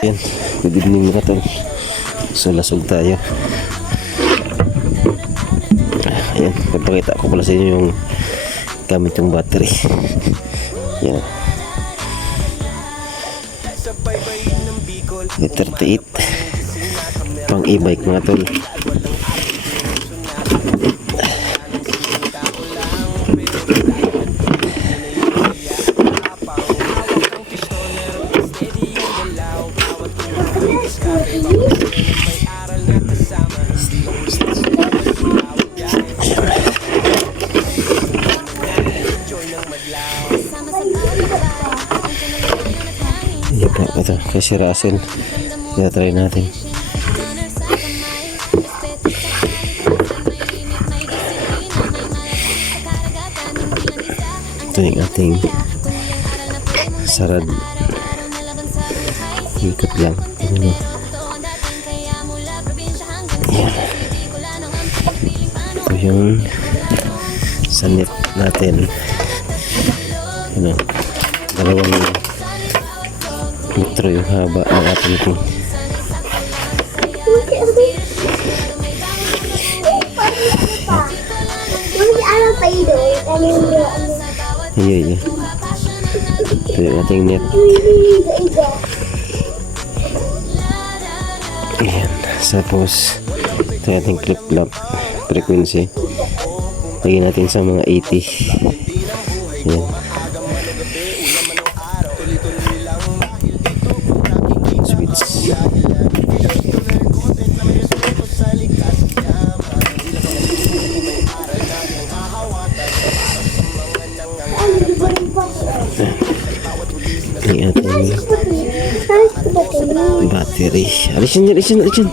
Yan, good evening mga tol. So lasog tayo. Ayan, pagpakita ko pala sa inyo yung gamit yung battery. Yan, 38 pang e-bike mga tol. Ito, kasi Russell. Try natin. Ito yung ating sarad. Ikot lang. Ayan. Ito yung sanit natin. Ano, dalawang metro yung haba ang ating ito. Iya. Ito yung ating net. Ayan. Tapos ito yung ating flip-flop frequency. Lagyan natin sa mga 80. Ayan. Ini ating battery. Alisin dyan.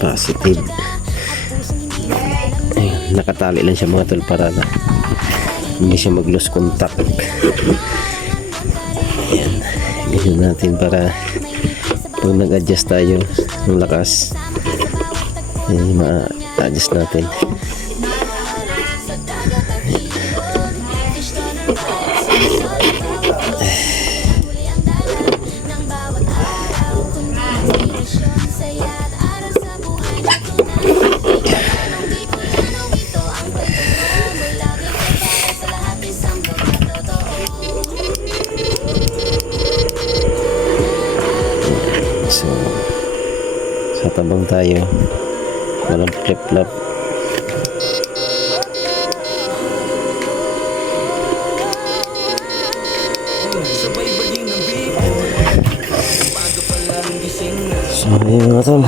Positive. Ayun, nakatali lang siya mga tol para na hindi siya mag-lose contact. Ayan, ganyan natin para pag nag-adjust tayo ng lakas, ma-adjust natin. So, sa tabang tayo, walang flip-flop. So, ayun mga tol.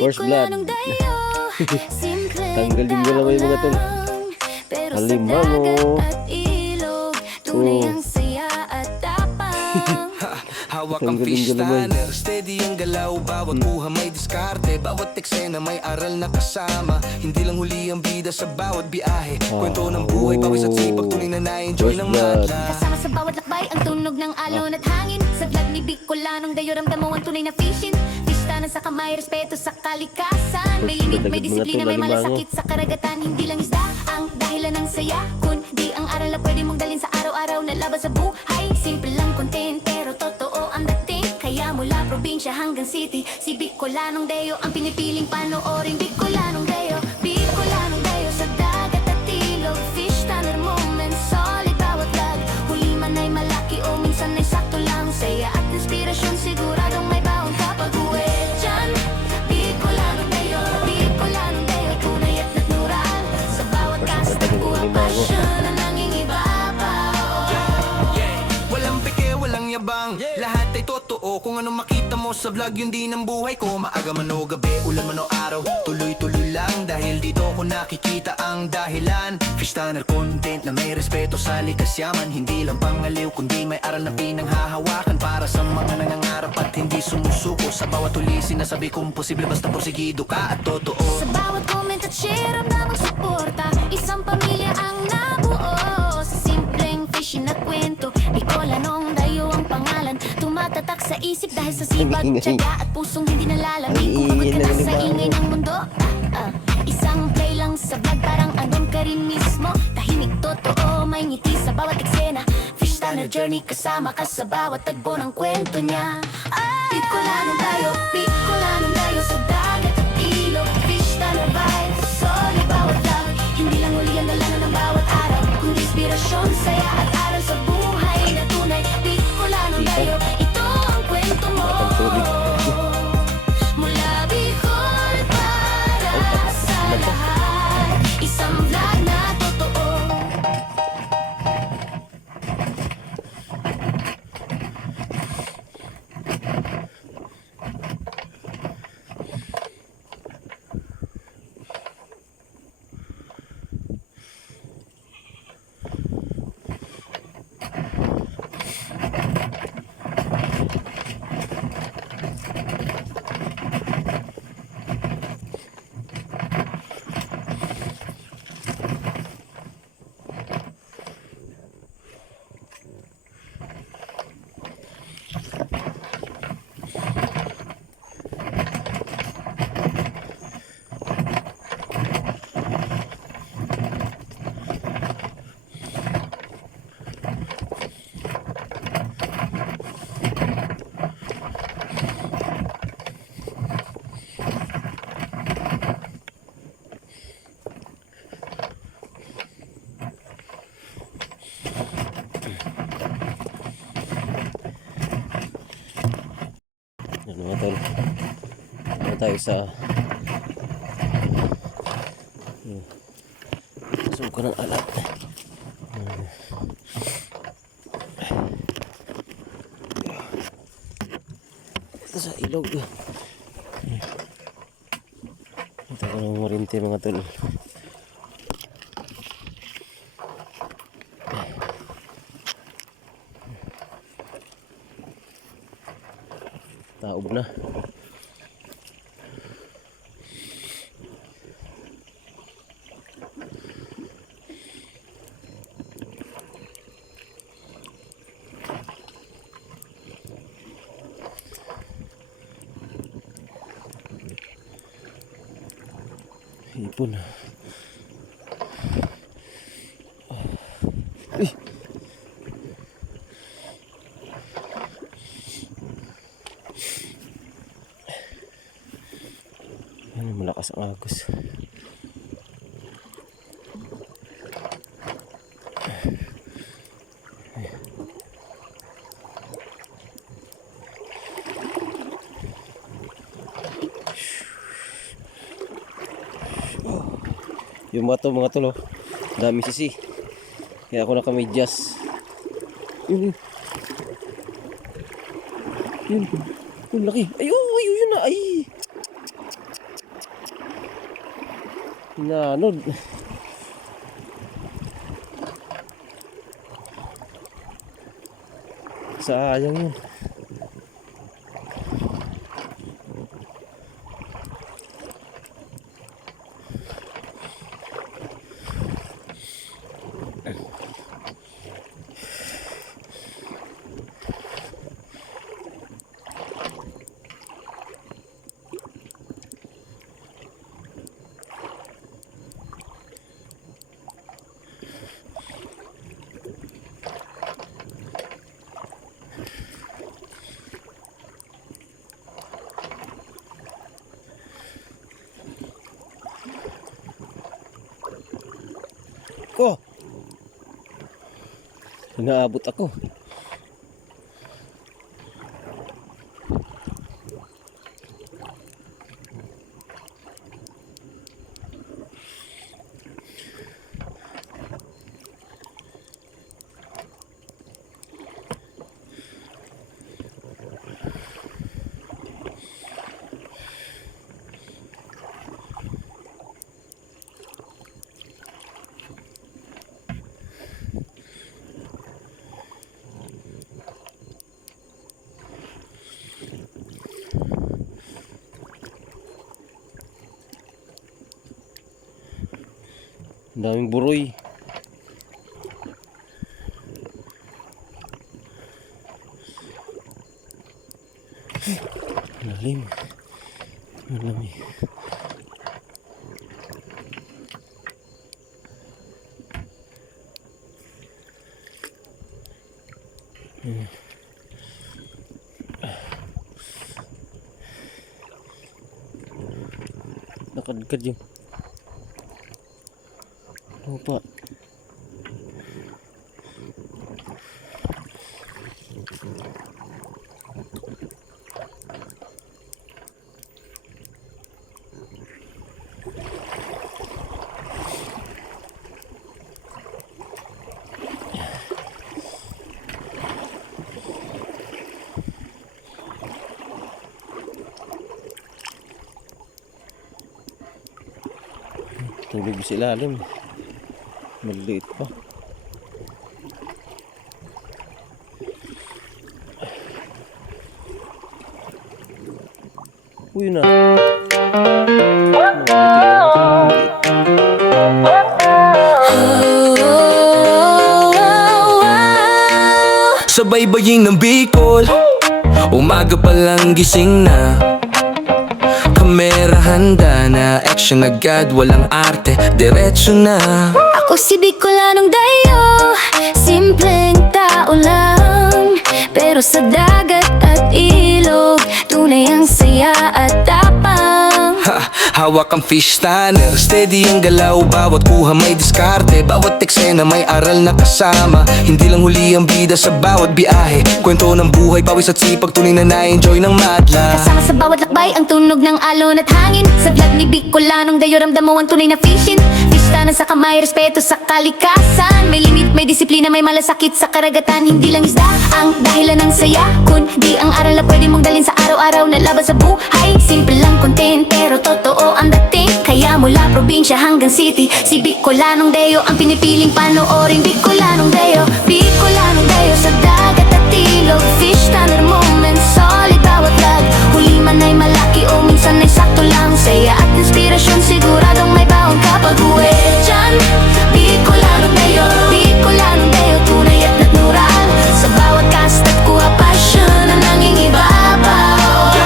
First blood. Tanggalin mo naman yung mga tol. Alimango. Hawak ang fishtanner, steady ang galaw. Bawat buha may diskarte, bawat eksena may aral na kasama. Hindi lang huli ang bida sa bawat biyahe. Kwento ng buhay, pawis at sipag, tunay na na-enjoy ng madla. Kasama sa bawat lakbay, ang tunog ng alon at hangin. Sa vlog ni Bicolanong dayo ramdam mo ang tunay na fishing. Fishtanan sa kamay, respeto sa kalikasan. May limit, may disiplina, may malasakit sa karagatan. Hindi lang isda ang dahilan ng saya, kundi ang aral na pwede mong dalhin sa araw-araw na laban sa buhay. Simple lang content, pero totoo ang dating. Kaya mula probinsya hanggang city, si Bicolanong Deo ang pinipiling panoorin. Bicolanong Deo, Bicolanong Deo. Sa dagat at ilog, fish tanner moment, solid bawat lag. Huli man ay malaki o minsan ay sakto lang. Saya at inspirasyon, siguradong may baon kapag uwi dyan. Bicolanong Deo, Bicolanong Deo. Tunay at natural, sa bawat kasta kuha passion na nangingibabaw. Walang peke, walang yabang, lahat ay totoo. Kung ano makita mo sa vlog, yun din ang buhay ko. Maaga man o gabi, ulan man o araw, tuloy-tuloy lang. Dahil dito ko nakikita ang dahilan. Fishtanner content na may respeto sa likas yaman. Hindi lang pangaliw, kundi may aral na pinanghahawakan. Para sa mga nangangarap at hindi sumusuko. Sa bawat uli, sinasabi kong posible basta porsigido ka at totoo. Sa bawat comment at share, ramdamang suporta. Isang pamilya ang nabuo. Sa simpleng fishing na kwento, Bicolanong Dayo ang pangalan. Tumatatak sa isip dahil sa sipag, tiyaga at pusong hindi nalalamig. Kung pagod ka na sa ingay ng mundo, may ngiti sa bawat eksena. Fish Tanner journey, kasama ka sa bawat tagbo ng kwento niya. Bicolano tayo sa dagat at ilog. Fish Tanner vibes, solid bawat vlog. Hindi lang ulian na lang ng bawat araw, kundi inspirasyon, saya at aral sa buhay na tunay. Bicolano tayo, ito ang kwento mo. Mula Bicol para sa lahat, isang vlog na totoo. Yan mga tol. Ano tayo sa suko ng alat. Ito sa ilog. Ito ko ng marinti mga tol. Taob na. Ipon. Malakas ang agos. Yung mga tolo, dami sisi. Kaya ako nakamedyas. Yun. Yun, laki. Ay, yun na. Ay. Nanod. Sayang yun. Ko. Inaabot ako. Ang daming buroy. Malalim. Malamig. Nakadkad yung lupa. Tubig sa ilalim. Maliit pa. Uy na. Sa baybaying ng Bicol, umaga pa lang gising na. Kamera handa na, action agad, walang arte, diretso na. Ako si Bicolanong dayo, simpleng tao lang, pero sa dagat at ilog, tunay ang saya at tapang. Hawak ang fish tanner, steady ang galaw, bawat kuha may diskarte, bawat eksena may aral na kasama. Hindi lang huli ang bida sa bawat biyahe, kwento ng buhay, pawis at sipag, tunay na na-enjoy ng madla. Kasama sa bawat lakbay ang tunog ng alon at hangin. Sa vlog ni Bicolanong dayo ramdam mo ang tunay na fishing. Fishtanan sa kamay, respeto sa kalikasan. May limit, may disiplina, may malasakit sa karagatan. Hindi lang isda ang dahilan ng saya, kundi ang aral na pwede mong dalhin sa araw-araw na laban sa buhay. Simple lang content, pero totoo ang dating. Kaya mula probinsya hanggang city, si Bicolanong dayo ang pinipiling panoorin. Bicolanong dayo, Bicolanong dayo sa dagat at ilog. Fishtanner moments, solid bawat lag. Huli man ay malaki o minsan ay sakto lang. Saya at inspirasyon, siguradong may baon kapag uwi dyan. Bicolanong dayo, Bicolanong dayo, tunay at natural. Sa bawat cast at kuha passion na nangingibabaw.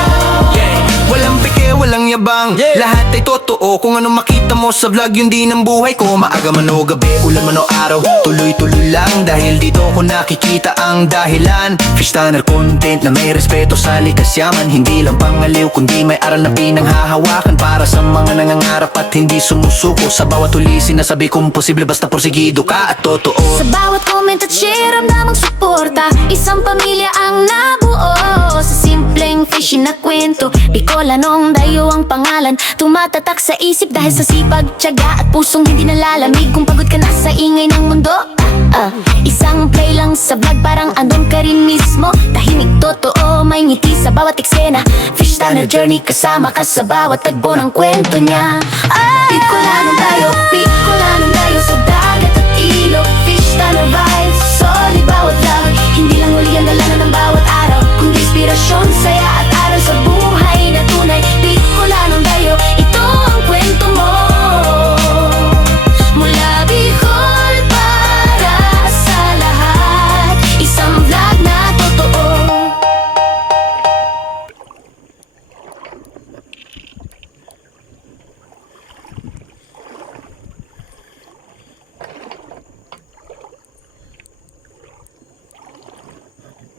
Walang peke, walang yabang, lahat ay totoo. Kung ano makita mo sa vlog, yun din ang buhay ko. Maaga man o gabi, ulan man o araw, tuloy-tuloy lang. Dahil dito ko nakikita ang dahilan. Fishtanner content na may respeto sa likas yaman. Hindi lang pangaliw, kundi may aral na pinanghahawakan. Para sa mga nangangarap at hindi sumusuko. Sa bawat huli, sinasabi kong posible basta porsigido ka at totoo. Sa bawat comment at share, ramdamang suporta. Isang pamilya ang nabuo sa simpleng fishing na kwento. Bicolanong dayo ang pangalan, tumatatak sa isip dahil sa sipag, tiyaga at pusong hindi nalalamig. Kung pagod ka na sa ingay ng mundo, isang play lang sa vlog, parang andun ka rin mismo. Tahimik, totoo, may ngiti sa bawat eksena. Fishtanner journey, kasama ka sa bawat tagbo ng kwento niya. Bicolanong dayo, Bicolanong dayo sa dagat at ilog. Fishtanner vibes, solid bawat vlog. Hindi lang huli ang dalanan ng bawat araw, kundi inspirasyon, saya at aral sa buhay na tunay. Bicolanong dayo, ito ang kwento mo. Mula Bicol para sa lahat, isang vlog na totoo.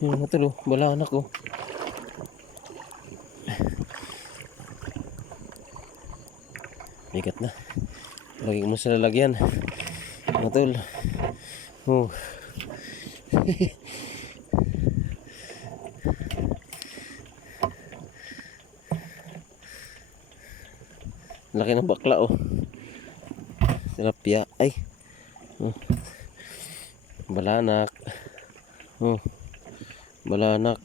Yung mga tulo, bala anak ko. Bigat na. Lagi mo sa lalagyan. Mga tol. Oh. Laki ng bakla oh. Tilapia. Ay. Oh. Balanak. Oh. Balanak.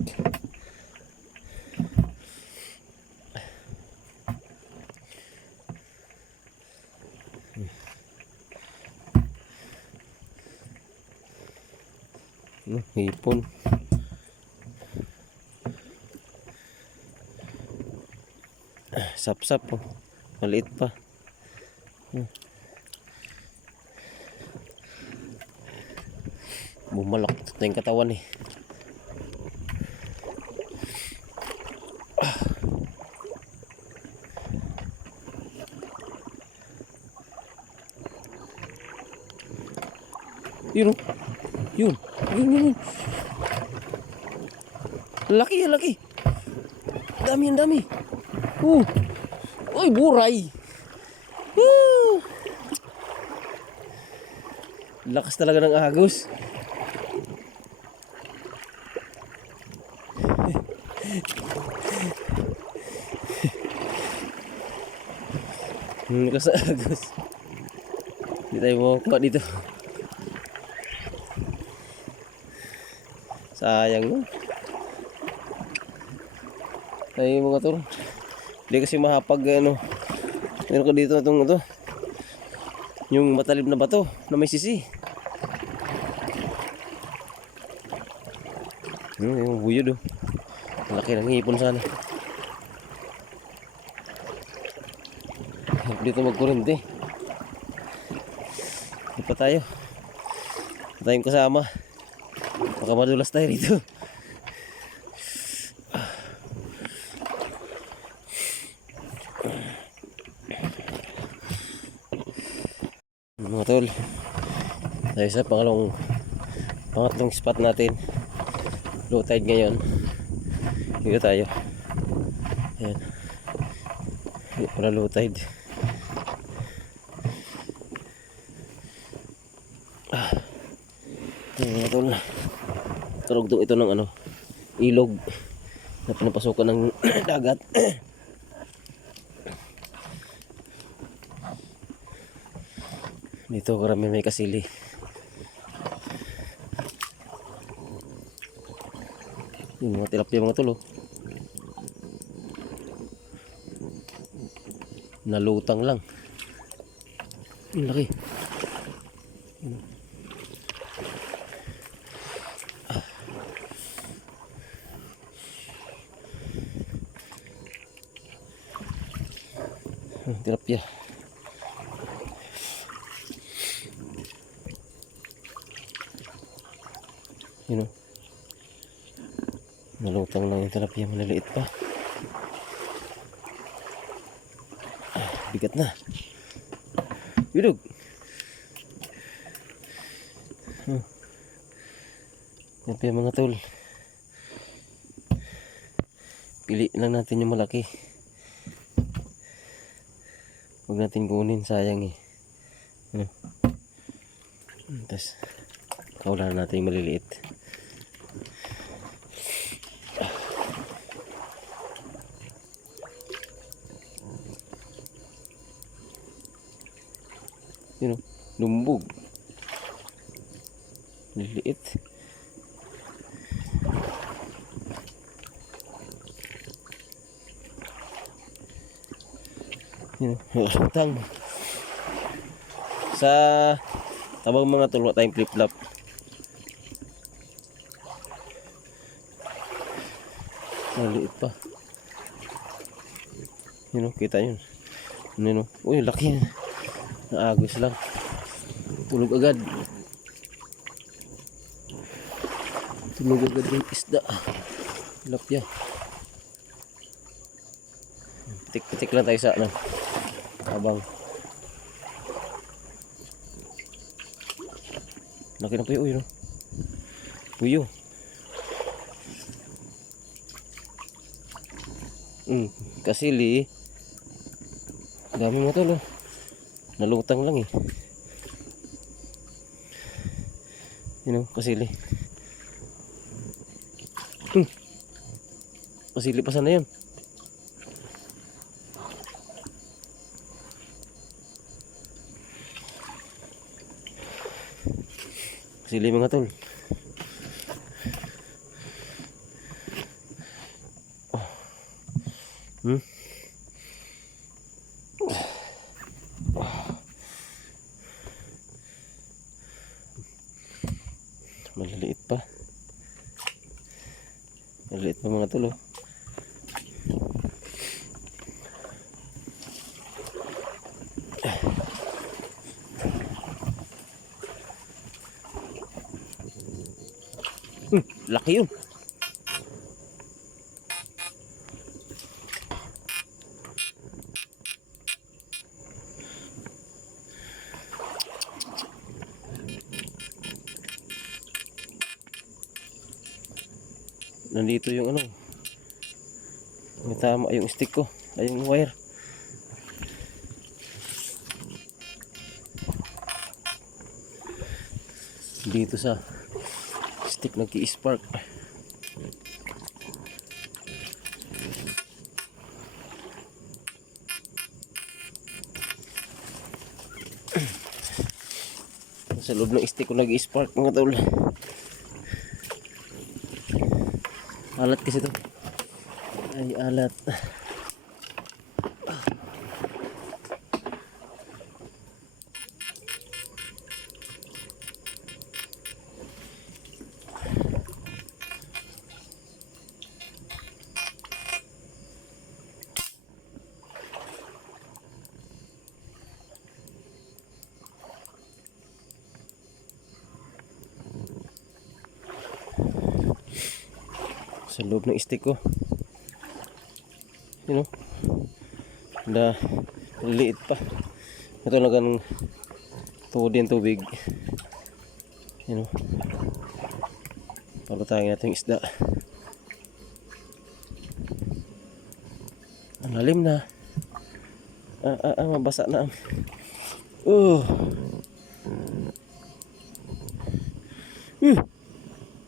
Hipon. Sap-sap oh. Maliit pa. Bumalak ito yung katawan eh. Yun. Yun. Laki, laki. Dami, ang dami. Uy, buray. Lakas talaga ng agos. Lakas ng agos. Hindi tayo makakuha dito. Sayang no. Ay mga tol. Hindi kasi mahapag ano. Meron ko dito itong ito. Yung matalim na bato na may sisi. Yung buyod oh. Laki ng hipon sana. Dito magkurente. Hindi pa tayo. Hindi tayong kasama. Baka madulas tayo rito. Mga tol, tayo sa pangatlong spot natin. Low tide ngayon. Dito tayo. Ayan. Hindi pala low tide. Ayan mga tol. Karugtong ito ng ano, ilog na pinapasukan ng dagat. Dito karami may kasili. Yung mga tilapia mga tulo. Nalutang lang. Ang laki. Tilapia. Yun o. Nalutang lang yung tilapia, maliliit pa. Bigat na. Yudog. Tilapia mga tol. Pili lang natin yung malaki. Huwag natin kunin, sayang eh. Tapos kawalan natin yung maliliit. Yun o, lumbog. Liliit. Yun o, utang. Sa tabang mga tulwa tayong flip-flop. Maliit pa. Yun o, kita yun. Yun o, uy, laki yan. Naagos lang. Tulog agad. Tulog agad yung isda. Tilapia. Pitik-pitik lang tayo sa ano. Abang. Laki na puyo, no? Puyo. Kasili. Dami mo to, no? Nalutang lang eh. Yun o, kasili. Kasili pa sana yan. Kasili mga tol. Maliliit pa. Maliliit pa mga tol oh. Laki yun. nandito yung ano. May tama yung stick ko. Ay yung wire. Dito sa stick nag-i-spark. Sa loob ng stick ko nag-i-spark mga tol. Alat kasi to. Ay alat. Sa loob ng stick ko. You know? Na liit pa. Ito na ganun din tubig. You know? Palutangin natin yung isda. Ang lalim na. Mabasa na.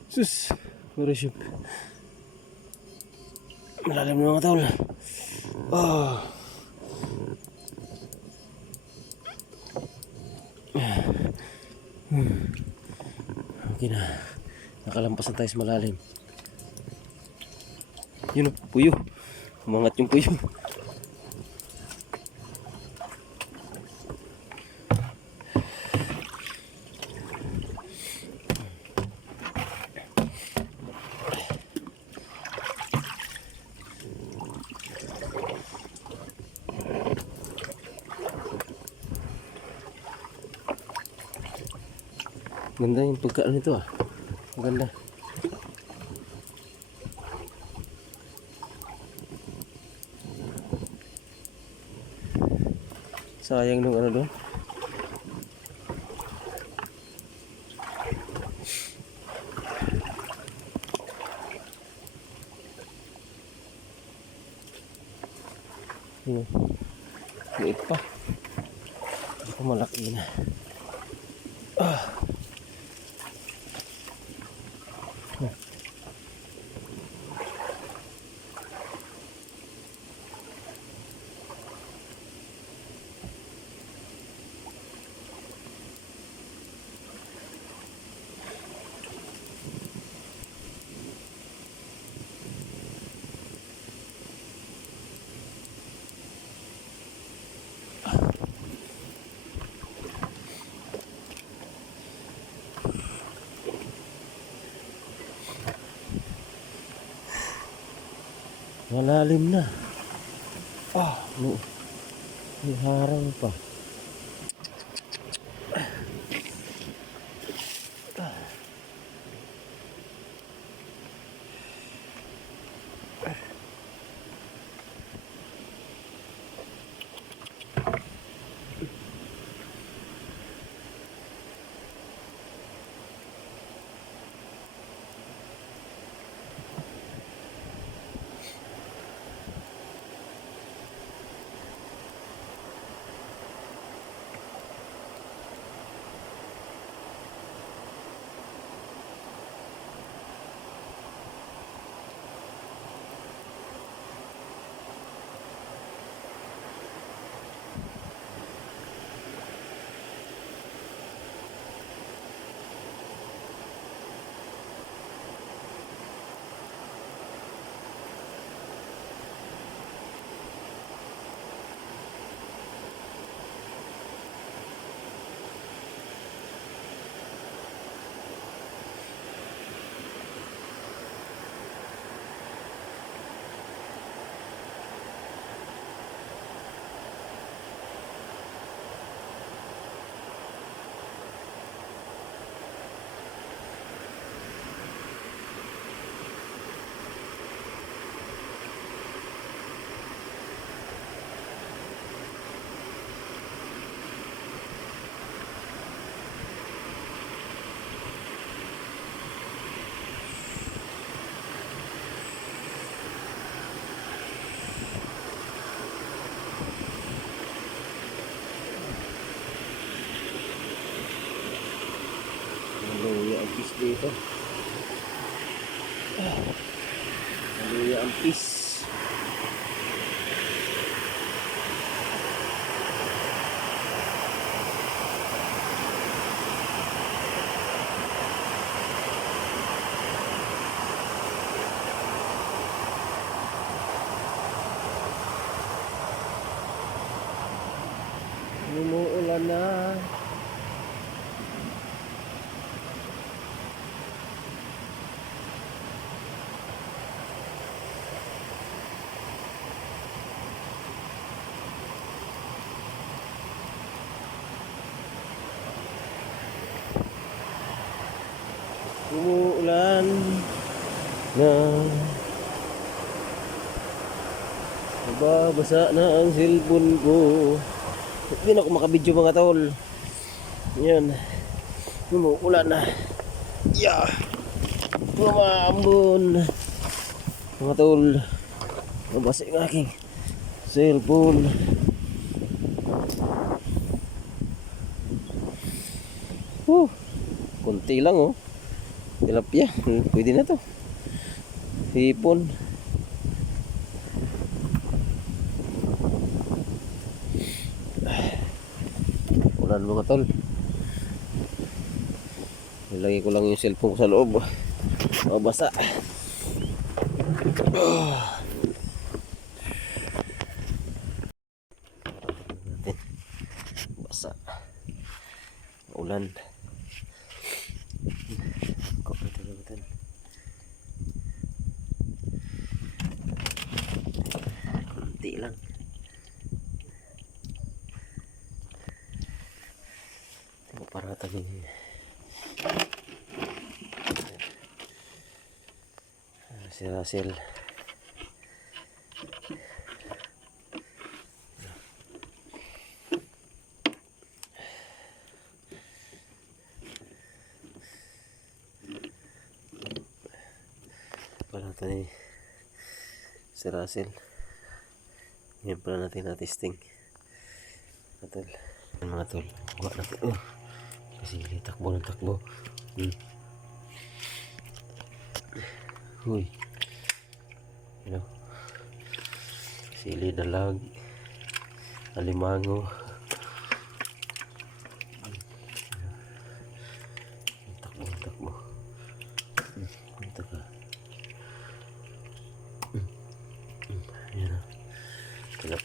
Sus. Marasip. Malalim na mga tol. Okay na. Nakalampas na tayo sa malalim. Yun o, puyo. Umangat yung puyo. Ganda yung pagkaan nito ah. Maganda. Sayang nung ano doon. Liit pa. Ito malaki na. Malalim na. May harang pa. fish dito. Haluya ang fish. Umuulan na. Umuulan na. Nababasa na ang cellphone ko. Hindi na ako makabidyo mga tol. Yan. Umuulan na. Yeah. Lumambon. Mga tol. Nabasa yung aking cellphone. Kunti lang oh. Tilapia. Pwede na to. Hipon. Ulan mga tol. Ilagay ko lang yung cellphone ko sa loob. Mabasa. Basa. Ulan. Kunti lang. Para tadi hasil para tadi si Russell. Ngayon pala natin na-testing. Mga tol, buka natin. Kasi takbo ng takbo. Uy. You know. Sili dalag. Alimango. Takbo ng takbo. Punta ka. Ayan na. Tilap.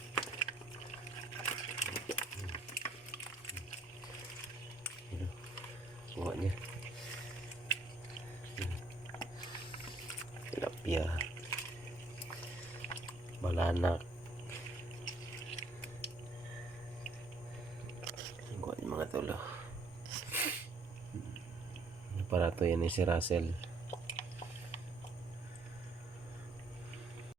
Buka niya. Tilapia. Balanak. Buka niya mga tulo. Para to yan ni si Russell.